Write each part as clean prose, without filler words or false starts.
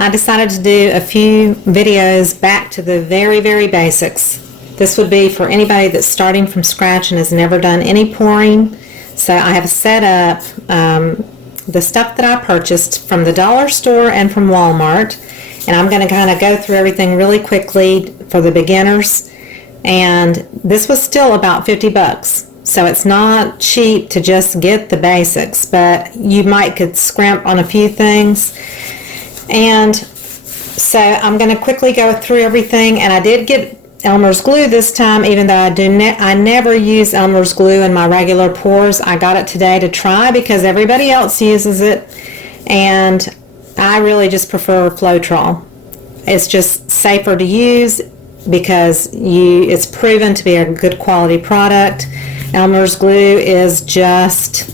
I decided to do a few videos back to the very, very basics. This would be for anybody that's starting from scratch and has never done any pouring. So I have set up the stuff that I purchased from the dollar store and from Walmart, and I'm going to kind of go through everything really quickly for the beginners. And this was still about 50 bucks. So it's not cheap to just get the basics, but you could scrimp on a few things. And so I'm going to quickly go through everything. And I did get Elmer's Glue this time, even though I never use Elmer's Glue in my regular pours. I got it today to try because everybody else uses it, and I really just prefer Floetrol. It's just safer to use because it's proven to be a good quality product. Elmer's Glue is just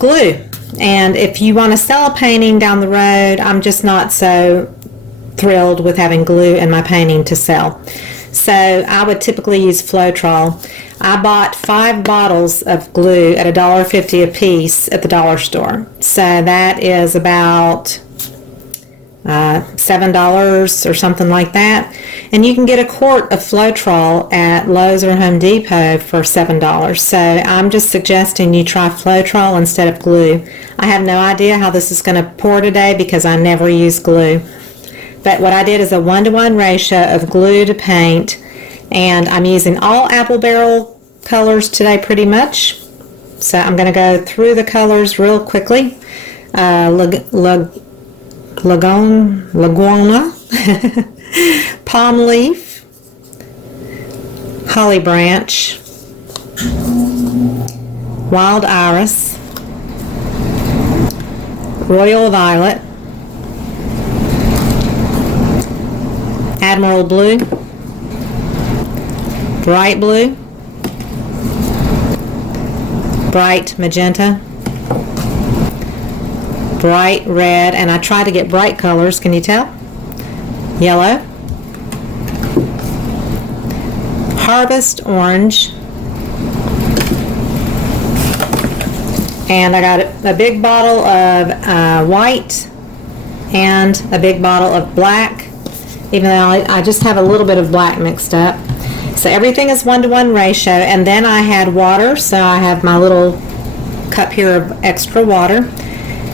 glue, and if you want to sell a painting down the road, I'm just not so thrilled with having glue in my painting to sell. So I would typically use Floetrol. I bought 5 bottles of glue at $1.50 a piece at the dollar store. So that is about $7 or something like that. And you can get a quart of Floetrol at Lowe's or Home Depot for $7. So I'm just suggesting you try Floetrol instead of glue. I have no idea how this is going to pour today because I never use glue. But what I did is a 1-to-1 ratio of glue to paint, and I'm using all apple barrel colors today pretty much. So I'm going to go through the colors real quickly. Laguna, Palm Leaf, Holly Branch, Wild Iris, Royal Violet, Admiral Blue, Bright Blue, Bright Magenta, Bright Red, and I try to get bright colors, can you tell? Yellow, Harvest Orange, and I got a big bottle of white and a big bottle of black, even though I just have a little bit of black mixed up. So everything is 1-to-1 ratio, and then I had water, so I have my little cup here of extra water,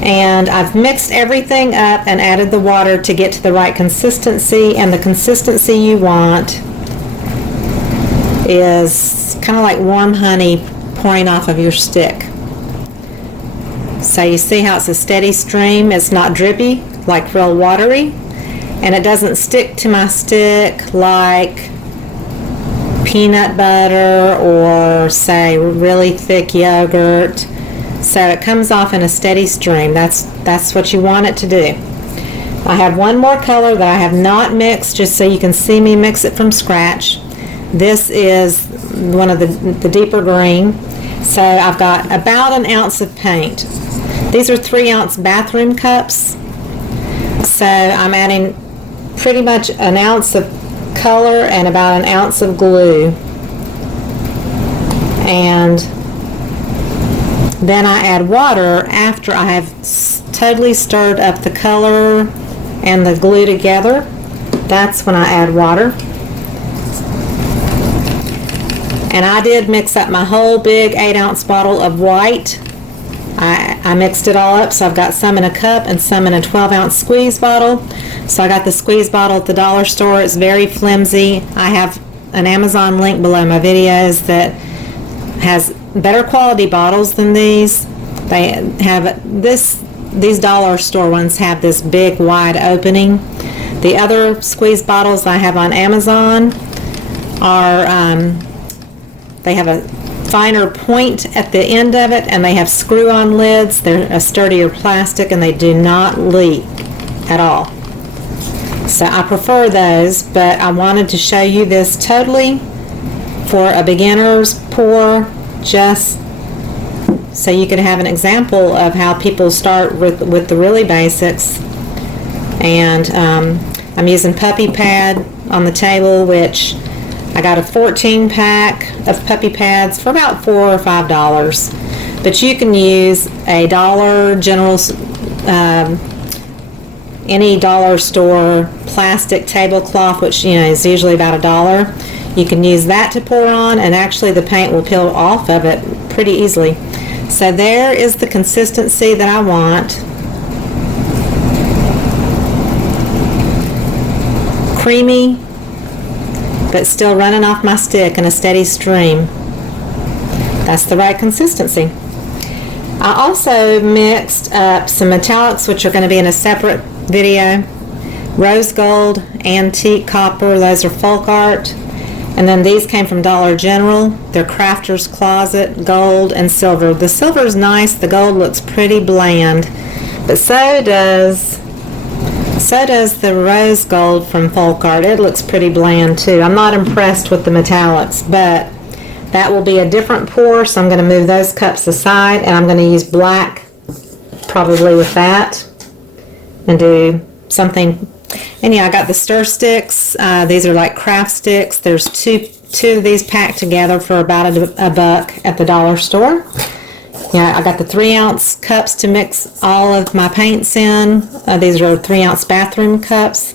and I've mixed everything up and added the water to get to the right consistency, and the consistency you want is kind of like warm honey pouring off of your stick. So you see how it's a steady stream, it's not drippy, like real watery. And it doesn't stick to my stick like peanut butter or, say, really thick yogurt. So it comes off in a steady stream. That's what you want it to do. I have one more color that I have not mixed, just so you can see me mix it from scratch. This is one of the deeper green. So I've got about 1 ounce of paint. These are 3-ounce bathroom cups. So I'm adding pretty much 1 ounce of color and about 1 ounce of glue, and then I add water after I have totally stirred up the color and the glue together. That's when I add water. And I did mix up my whole big 8-ounce bottle of white. I mixed it all up, so I've got some in a cup and some in a 12-ounce squeeze bottle. So I got the squeeze bottle at the dollar store. It's very flimsy. I have an Amazon link below my videos that has better quality bottles than these. They have these dollar store ones have this big wide opening. The other squeeze bottles I have on Amazon are they have a finer point at the end of it, and they have screw-on lids. They're a sturdier plastic, and they do not leak at all. So I prefer those, but I wanted to show you this totally for a beginner's pour, just so you can have an example of how people start with the really basics. And I'm using puppy pad on the table, which I got a 14-pack of puppy pads for about $4 or $5. But you can use a Dollar General any dollar store plastic tablecloth, which is usually about $1. You can use that to pour on, and actually the paint will peel off of it pretty easily. So there is the consistency that I want. Creamy, but still running off my stick in a steady stream. That's the right consistency. I also mixed up some metallics, which are going to be in a separate video. Rose gold, antique copper, those are folk art. And then these came from Dollar General. They're Crafter's Closet, gold and silver. The silver is nice, the gold looks pretty bland, but so does the rose gold from folk art. It looks pretty bland too. I'm not impressed with the metallics, but that will be a different pour, so I'm going to move those cups aside, and I'm going to use black probably with that and do something. And yeah, I got the stir sticks. These are like craft sticks. There's two of these packed together for about $1 at the dollar store. Yeah, I got the 3-ounce cups to mix all of my paints in. These are 3-ounce bathroom cups.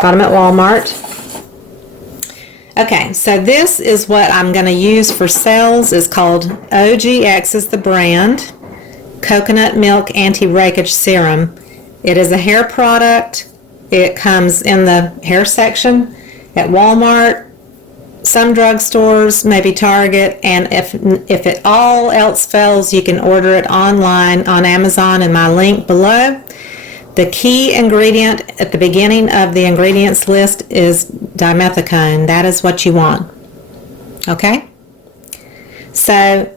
Got them at Walmart. Okay, so this is what I'm going to use for sales. It's called OGX is the brand. Coconut Milk Anti-Breakage Serum. It is a hair product. It comes in the hair section at Walmart, some drugstores, maybe Target, and if it all else fails, you can order it online on Amazon in my link below. The key ingredient at the beginning of the ingredients list is dimethicone. That is what you want. Okay? So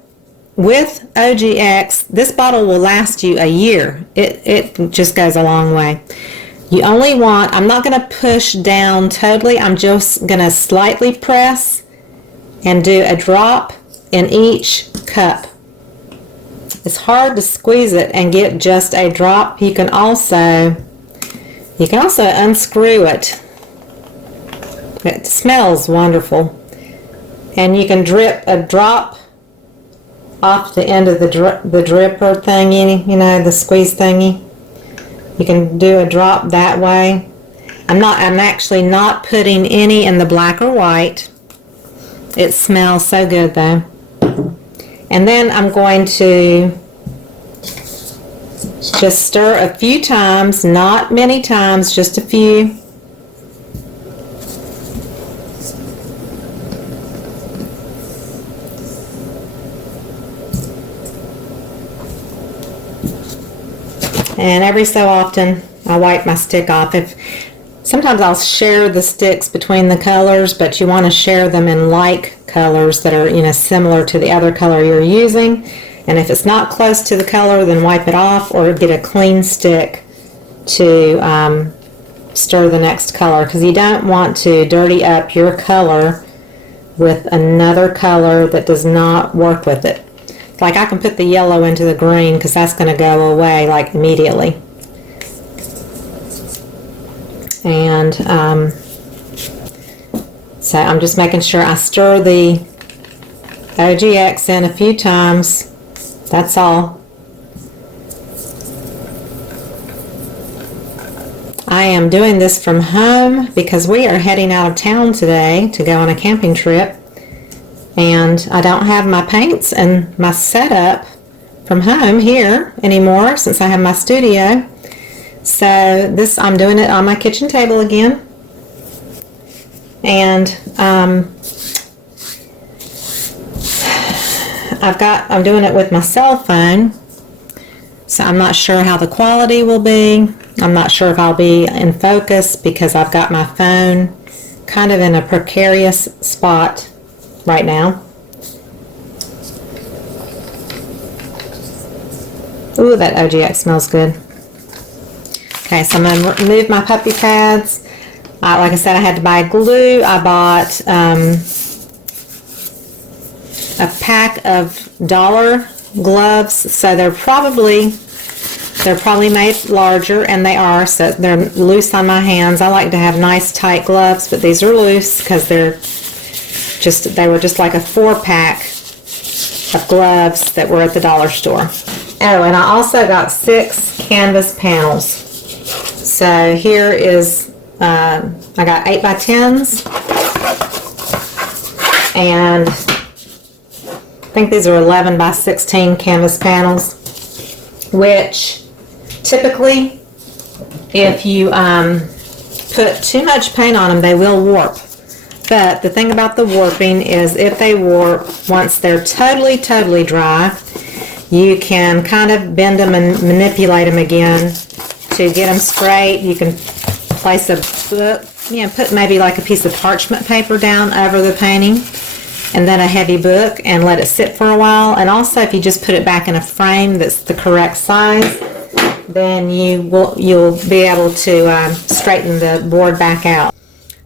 with OGX, this bottle will last you a year. It just goes a long way. You only want, I'm not going to push down totally, I'm just going to slightly press and do a drop in each cup. It's hard to squeeze it and get just a drop. You can also unscrew it. It smells wonderful. And you can drip a drop off the end of the dripper thingy, the squeeze thingy. You can do a drop that way. I'm actually not putting any in the black or white. It smells so good though. And then I'm going to just stir a few times, not many times, just a few. And every so often I wipe my stick off. Sometimes I'll share the sticks between the colors, but you want to share them in like colors that are similar to the other color you're using. And if it's not close to the color, then wipe it off or get a clean stick to stir the next color, because you don't want to dirty up your color with another color that does not work with it. Like I can put the yellow into the green because that's going to go away like immediately. And so I'm just making sure I stir the OGX in a few times. That's all. I am doing this from home because we are heading out of town today to go on a camping trip. And I don't have my paints and my setup from home here anymore since I have my studio. So I'm doing it on my kitchen table again. And I'm doing it with my cell phone. So I'm not sure how the quality will be. I'm not sure if I'll be in focus because I've got my phone kind of in a precarious spot right now. Ooh, that OGX smells good. Okay, so I'm going to remove my puppy pads. Like I said, I had to buy glue. I bought a pack of dollar gloves, so they're probably made larger, and they are, so they're loose on my hands. I like to have nice tight gloves, but these are loose because they were just like a 4-pack of gloves that were at the dollar store. Oh, and I also got 6 canvas panels. So here is, I got 8x10s, and I think these are 11x16 canvas panels, which typically if you put too much paint on them, they will warp. But the thing about the warping is if they warp, once they're totally dry, you can kind of bend them and manipulate them again to get them straight. You can place a book, put maybe like a piece of parchment paper down over the painting, and then a heavy book, and let it sit for a while. And also, if you just put it back in a frame that's the correct size, then you'll be able to straighten the board back out.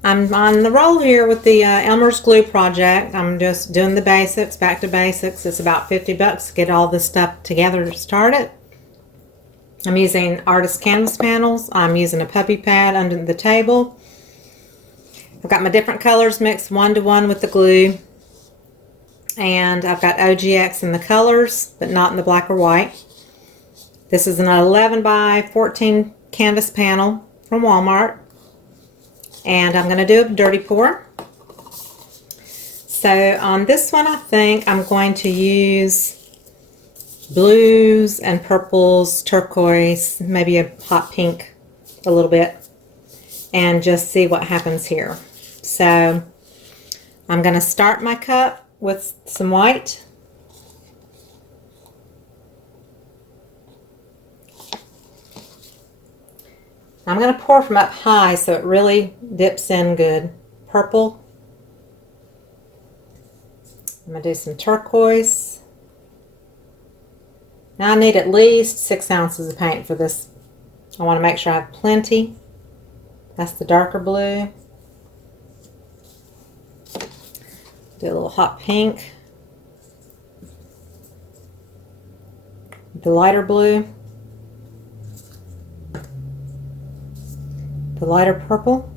I'm on the roll here with the Elmers Glue project. I'm just doing the basics, back to basics. It's about 50 bucks to get all this stuff together to start it. I'm using artist canvas panels. I'm using a puppy pad under the table. I've got my different colors mixed 1-to-1 with the glue. And I've got OGX in the colors, but not in the black or white. This is an 11x14 canvas panel from Walmart. And I'm going to do a dirty pour. So on this one, I think I'm going to use blues and purples, turquoise, maybe a hot pink a little bit, and just see what happens here. So I'm going to start my cup with some white. I'm going to pour from up high so it really dips in good. Purple. I'm going to do some turquoise. Now I need at least 6 ounces of paint for this. I want to make sure I have plenty. That's the darker blue. Do a little hot pink. The lighter blue. The lighter purple.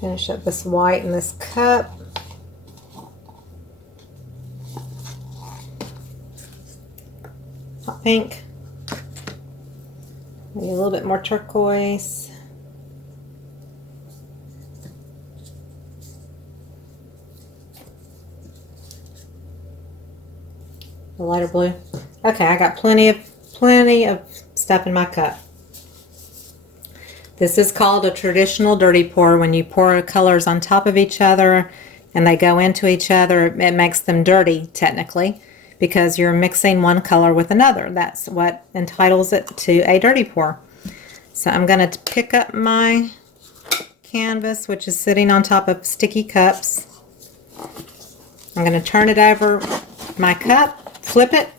Finish up this white in this cup. Hot pink. Maybe a little bit more turquoise. The lighter blue. Okay, I got plenty of stuff in my cup. This is called a traditional dirty pour. When you pour colors on top of each other and they go into each other, it makes them dirty technically because you're mixing one color with another. That's what entitles it to a dirty pour. So I'm going to pick up my canvas, which is sitting on top of sticky cups. I'm going to turn it over my cup, flip it.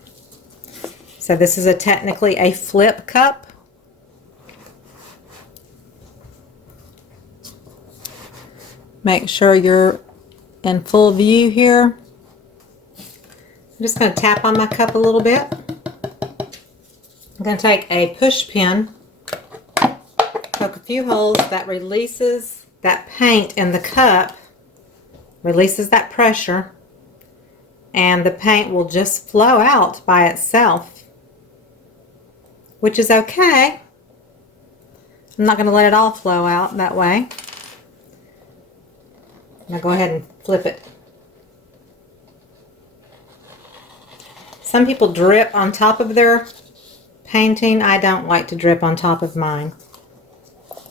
So this is technically a flip cup. Make sure you're in full view here. I'm just going to tap on my cup a little bit. I'm going to take a push pin, poke a few holes, that releases that paint in the cup, releases that pressure, and the paint will just flow out by itself, which is okay. I'm not going to let it all flow out that way. Now go ahead and flip it. Some people drip on top of their painting. I don't like to drip on top of mine.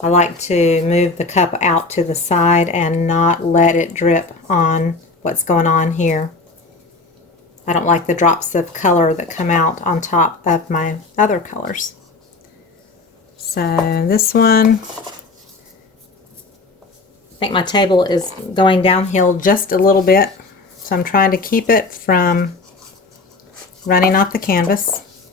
I like to move the cup out to the side and not let it drip on what's going on here. I don't like the drops of color that come out on top of my other colors. So this one, I think my table is going downhill just a little bit, so I'm trying to keep it from running off the canvas.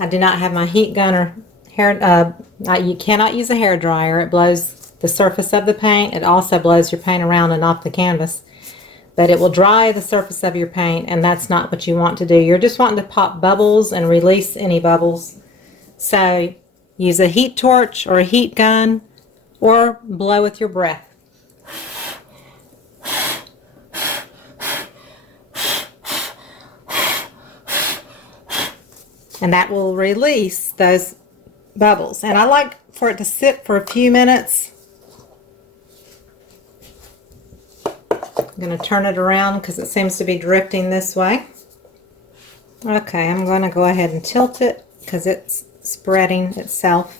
I do not have my heat gun or hair, you cannot use a hair dryer. It blows the surface of the paint. It also blows your paint around and off the canvas. But it will dry the surface of your paint, and that's not what you want to do. You're just wanting to pop bubbles and release any bubbles. So use a heat torch or a heat gun, or blow with your breath. and that will release those bubbles. And I like for it to sit for a few minutes. I'm going to turn it around because it seems to be drifting this way. Okay, I'm going to go ahead and tilt it because it's spreading itself.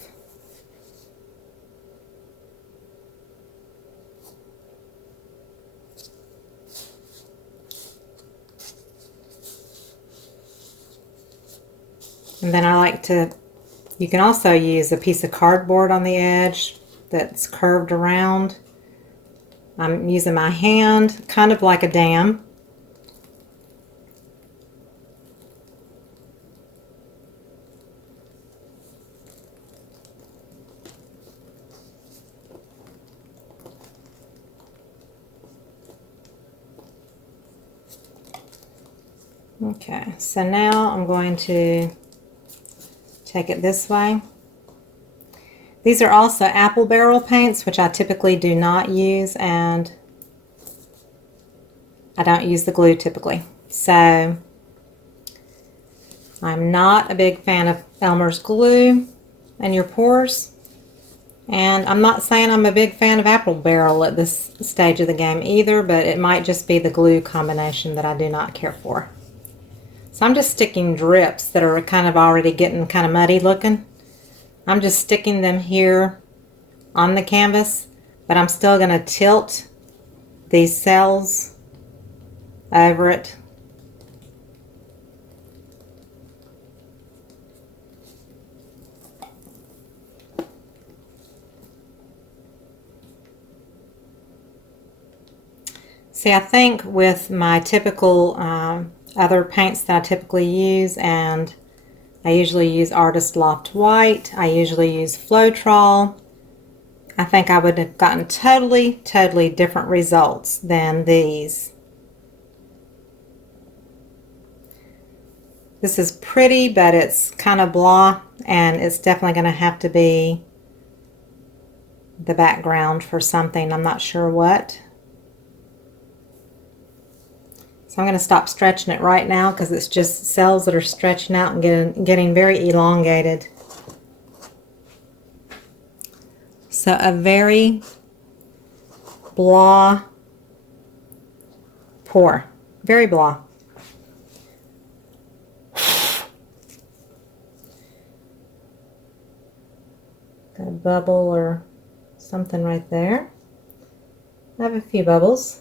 And then I like to, you can also use a piece of cardboard on the edge that's curved around. I'm using my hand, kind of like a dam. Okay, so now I'm going to take it this way. These are also apple barrel paints, which I typically do not use, and I don't use the glue typically. So I'm not a big fan of Elmer's glue in your pours, and I'm not saying I'm a big fan of apple barrel at this stage of the game either, but it might just be the glue combination that I do not care for. So I'm just sticking drips that are kind of already getting kind of muddy looking. I'm just sticking them here on the canvas, but I'm still going to tilt these cells over it. See, I think with my typical other paints that I typically use, and I usually use Artist Loft White, I usually use Floetrol, I think I would have gotten totally different results than these. This is pretty, but it's kind of blah, and it's definitely going to have to be the background for something. I'm not sure what. So I'm going to stop stretching it right now because it's just cells that are stretching out and getting very elongated. So a very blah pour. Very blah. Got a bubble or something right there. I have a few bubbles.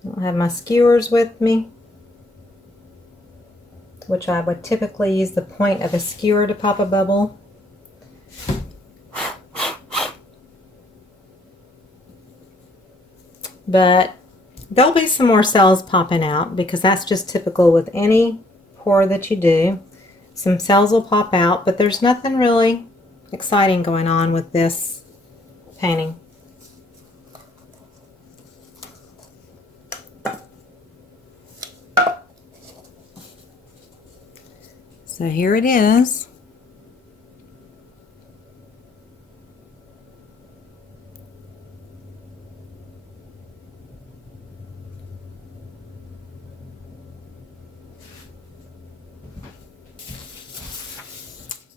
I don't have my skewers with me, which I would typically use the point of a skewer to pop a bubble. But there'll be some more cells popping out because that's just typical with any pour that you do. Some cells will pop out, but there's nothing really exciting going on with this painting. So here it is.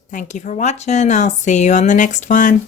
Thank you for watching. I'll see you on the next one.